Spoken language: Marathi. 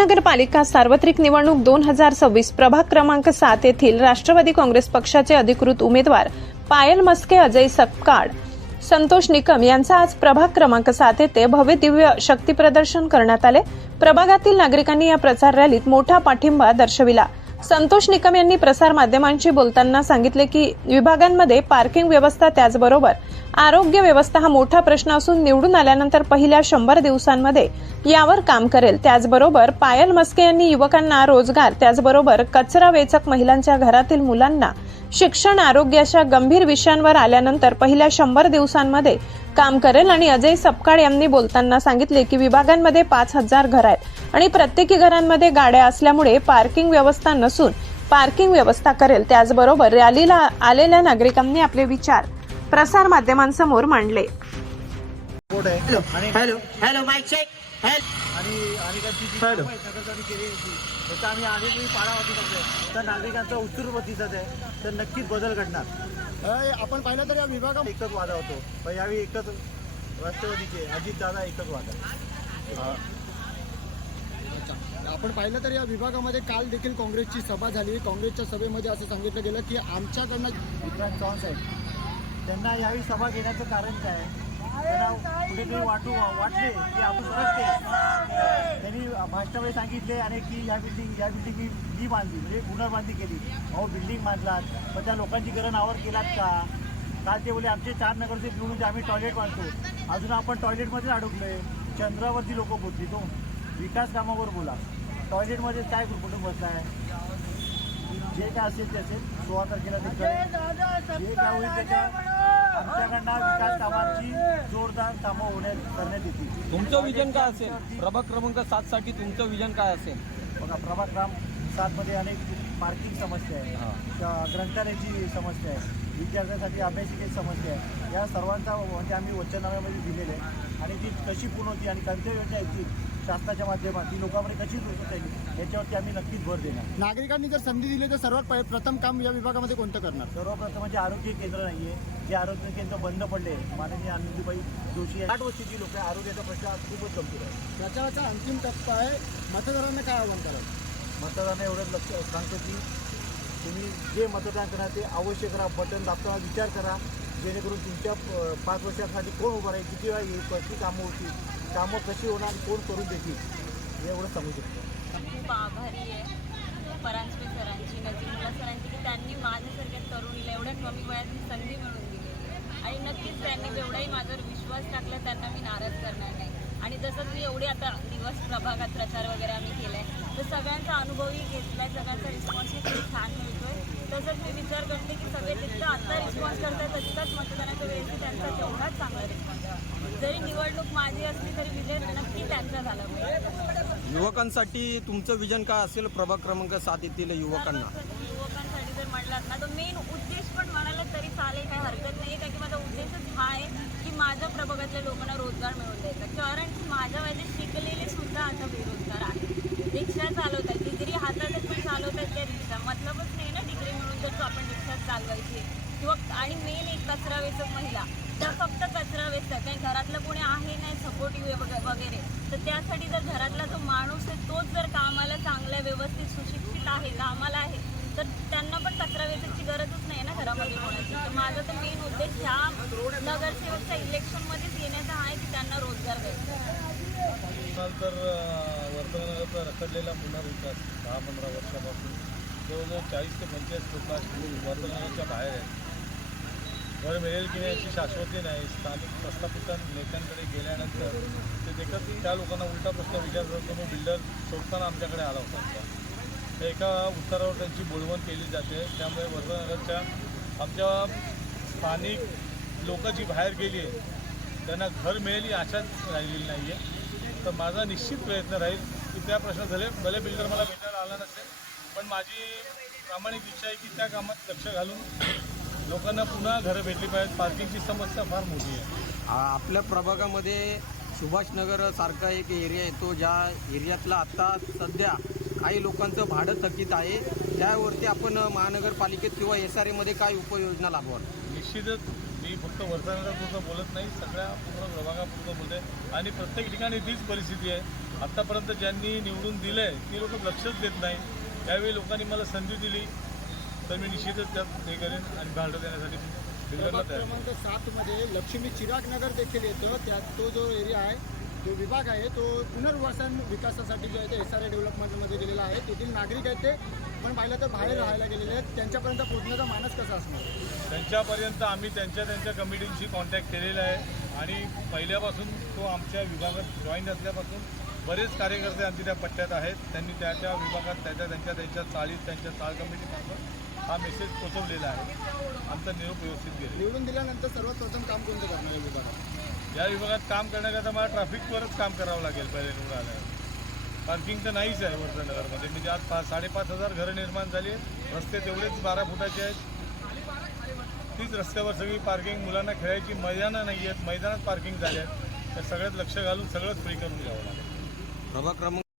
महानगरपालिका सार्वत्रिक निवडणूक 2026 प्रभाग क्रमांक 7 येथील राष्ट्रवादी काँग्रेस पक्षाचे अधिकृत उमेदवार पायल मस्के, अजय सपकाळ, संतोष निकम यांचा आज प्रभाग क्रमांक 7 येथे भव्य दिव्य शक्ती प्रदर्शन करण्यात आले। प्रभागातील नागरिकांनी या प्रचार रॅलीत मोठा पाठिंबा दर्शविला। संतोष निकम यांनी प्रसार माध्यमांशी बोलताना सांगितले की विभागांमध्ये पार्किंग व्यवस्था त्याचबरोबर आरोग्य व्यवस्था हा मोठा प्रश्न असून निवडून आल्यानंतर पहिल्या 100 दिवसांमध्ये यावर काम करेल। त्याचबरोबर पायल मस्के यांनी युवकांना रोजगार त्याचबरोबर कचरा वेचक महिलांच्या घरातील मुलांना शिक्षण आरोग्य अशा गंभीर विषयांवर आल्यानंतर पहिल्या 100 दिवसांमध्ये काम करेल। आणि अजय सपकाळ यांनी बोलताना सांगितले की विभागांमध्ये 5000 घर आहेत आणि प्रत्येकी घरांमध्ये गाड्या असल्यामुळे पार्किंग व्यवस्था नसून पार्किंग व्यवस्था करेल। त्याचबरोबर रॅलीला आलेल्या नागरिकांनी आपले विचार प्रसार माध्यमांसमोर मांडले। Hello hello mike check hello आम्ही अनेकवेळी पाडावाटी करतोय, तर नागरिकांचा उत्स्फूर्त प्रतिसाद आहे, तर नक्कीच बदल घडणार। आपण पाहिलं तर या विभागात एकच वादा होतो, पण यावेळी एकच राष्ट्रवादीचे अजितदादा एकच वादा। आपण पाहिलं तर या विभागामध्ये काल देखील काँग्रेसची सभा झाली। काँग्रेसच्या सभेमध्ये असं सांगितलं गेलं की आमच्याकडनं विक्रांत चव्हाण साहेब त्यांना यावेळी सभा घेण्याचं कारण काय? त्यांना कुठेतरी वाटले की आपण स्पष्ट आहे। त्यांनी भाषणामध्ये सांगितले आणि की या बिल्डिंग मी बांधली, म्हणजे पुनर्बांधणी केली। अहो बिल्डिंग बांधलात, पण त्या लोकांची घरं नावर केलात का? काल ते बोले आमचे 4 नगरसेवक निवडून आम्ही टॉयलेट बांधतो, अजून आपण टॉयलेटमध्येच अडकलोय। चंद्रावरती लोक बोलती तो विकास कामावर बोला, टॉयलेटमध्ये काय कुठून बसलाय? जे काय असेल ते असेल, 16 तारखेला जे काय होईल त्याच्या आमच्याकडनं विकास कामांची जोरदार कामं करण्यात येतील। तुमचं विजन काय असेल? प्रभाग क्रमांक 7 साठी तुमचं विजन काय असेल? बघा, प्रभाग क्रमांक 7 मध्ये अनेक पार्किंग समस्या आहे, ग्रंथालयाची समस्या आहे, विद्यार्थ्यांसाठी अभ्यासिकेची समस्या आहे। या सर्वांचा म्हणजे आम्ही वचननाम्यामध्ये दिलेले आहे आणि ती कशी पूर्ण होती आणि कोणत्या योजना येतील शासनाच्या माध्यमात ती लोकांपर्यंत कशी पोहोचता येईल याच्यावरती आम्ही नक्कीच भर देणार। नागरिकांनी जर संधी दिली तर सर्वात प्रथम काम या विभागामध्ये कोणतं करणार? सर्वप्रथम म्हणजे आरोग्य केंद्र नाहीये, जे आरोग्य केंद्र बंद पडले। माननीय आनंदीबाई जोशी 8 वर्षाची लोक आरोग्याचा प्रश्न खूपच गंभीर आहे। प्रचाराचा अंतिम टप्पा आहे, मतदारांना काय आव्हान कराल? मतदारांना एवढंच लक्ष सांगतो की तुम्ही जे मतदान करा ते अवश्य करा, बटन दाबताना विचार करा, जेणेकरून तुमच्या 5 वर्षासाठी कोण उभं राहील, किती वेळा येईल, कशी कामं होतील, कामं कशी होणार, कोण करून देतील, एवढं सांगू शकतो। खूप आभारी आहे परांजपे सरांची, नजीमुल्ला सरांची की त्यांनी माझ्यासारख्या तरुणीला एवढ्या कमी वयात संधी मिळवून दिली आणि नक्कीच त्यांनी जेवढाही माझ्यावर विश्वास टाकला त्यांना मी नाराज करणार नाही। आणि जसं मी एवढे आता दिवस प्रभागात प्रचार वगैरे आम्ही केलाय, तर सगळ्यांचा अनुभवही घेतलाय, सगळ्यांचा रिस्पॉन्सही खूप छान मिळतोय। तसंच मी विचार करते की सगळे जितकं आता रिस्पॉन्स करतात तितकाच मतदानाच्या वेळेस त्यांचा तेवढाच चांगला रिस्पॉन्स, जरी निवडणूक माझी असली तरी विजय नक्की त्यांचा झाला पाहिजे। युवकांसाठी तुमचं विजन काय असेल? प्रभाग क्रमांक 7 येथील युवकांसाठी जर म्हटलात ना, तर मेन उद्देश पण म्हणाला तरी चालेल, काही हरकत नाही, कारण की माझा उद्देशच हा आहे की माझ्या प्रभागातल्या लोकांना रोजगार मिळवून द्यायचा। कारण की माझ्या वयाचे शिकलेले सुद्धा आता बेरोजगार आहेत, रिक्षा चालवत आहेत, डिग्री हातात पण चालवत आहेत त्या रिक्षा, मतलबच नाही ना डिग्री मिळून जर आपण रिक्षा चालवायची किंवा। आणि मेन एक कचरा वेचक महिला, तर फक्त कचरा वेचतात, काही घरातलं कोणी आहे नाही सपोर्टिव्ह वगैरे, तर त्यासाठी जर घरातला जो माणूस आहे तोच जर कामाला चांगला व्यवस्थित सुशिक्षित आहे, कामाला आहे, तर त्यांना पण कचरा वेचकची गरजच नाही ना घरामध्ये कोणाची। तर माझा तर मेन उद्देश ह्या नगरसेवकच्या इलेक्शनमध्येच येण्याचा आहे की त्यांना रोजगार द्यायचा। तर वर्तमानाचा रखडलेला पुनर्विकास 10-15 वर्षापासून जवळजवळ 40 ते 45 लोक वर्तमानाच्या बाहेर आहेत। घर मिळेल की नाही याची शाश्वती नाही। स्थानिक प्रस्थापित नेत्यांकडे गेल्यानंतर ते देखत त्या लोकांना उलटा प्रश्न विचारतात की बिल्डर शोधताना आमच्याकडे आला होता, एका उत्तरावर त्यांची बोलवण केली जाते। त्यामुळे वर्धनगरच्या आमच्या स्थानिक लोक जी बाहेर गेली आहे त्यांना घर मिळेल ही आशाच राहिलेली नाही आहे। तर माझा निश्चित प्रयत्न राहील की त्या प्रश्न झाले, भले बिल्डर मला भेटायला आला नसेल, पण माझी प्रामाणिक इच्छा आहे की त्या कामात लक्ष घालून लोकांना पुन्हा घरं भेटली पाहिजेत। पार्किंगची समस्या फार मोठी आहे आपल्या प्रभागामध्ये। सुभाषनगर सारखा एक एरिया येतो, ज्या एरियातला आता सध्या काही लोकांचं भाडं थकीत आहे, त्यावरती आपण महानगरपालिकेत किंवा SRA मध्ये काय उपाययोजना राबवाल? निश्चितच मी फक्त वर्तमानापुरतं बोलत नाही, सगळ्या पूर्ण प्रभागापुरतं बोलते आणि प्रत्येक ठिकाणी तीच परिस्थिती आहे। आत्तापर्यंत ज्यांनी निवडून दिलं आहे ती लोक लक्षच देत नाही. त्यावेळी लोकांनी मला संधी दिली तर मी निश्चितच त्यात हे करेन आणि भाडं देण्यासाठी बिल्डरला प्रभाग तयार क्रमांक 7 मध्ये लक्ष्मी चिराग नगर देखील येतं. त्यात तो जो एरिया आहे, जो विभाग आहे, तो पुनर्वसन विकासासाठी जो आहे ते SRA डेव्हलपमेंटमध्ये गेलेला आहे. तेथील नागरिक आहेत ते पण पाहिलं तर बाहेर राहायला गेलेले आहेत. त्यांच्यापर्यंत पोहोचण्याचा मानस कसा असणार? त्यांच्यापर्यंत आम्ही त्यांच्या कमिटींशी कॉन्टॅक्ट केलेला आहे आणि पहिल्यापासून तो आमच्या विभागात जॉईन असल्यापासून बरेच कार्यकर्ते आमचे त्या पट्ट्यात आहेत. त्यांनी त्या विभागात त्यांच्या चाळीत त्यांच्या चाळ कमिटीमार्फत हा मेसेज पोचवलेला आहे. आमचा निरोप व्यवस्थित गेला. निवडून दिल्यानंतर सर्वात प्रथम काम कोणतं करणार या विभागात? या विभागात काम करण्याकरता मला ट्रॅफिकवरच काम करावं लागेल. पहिले निवडून आल्यावर पार्किंग तर नाहीच आहे वर्धनगरमध्ये. म्हणजे आज 5,500 घरं निर्माण झाली आहेत. रस्ते तेवढेच 12 फुटाचे आहेत. तीच रस्त्यावर सगळी पार्किंग, मुलांना खेळायची मैदानं नाही आहेत, मैदानात पार्किंग झाली आहेत. तर सगळ्यात लक्ष घालून सगळंच फ्री करून घ्यावं लागेल. प्रभाग क्रमांक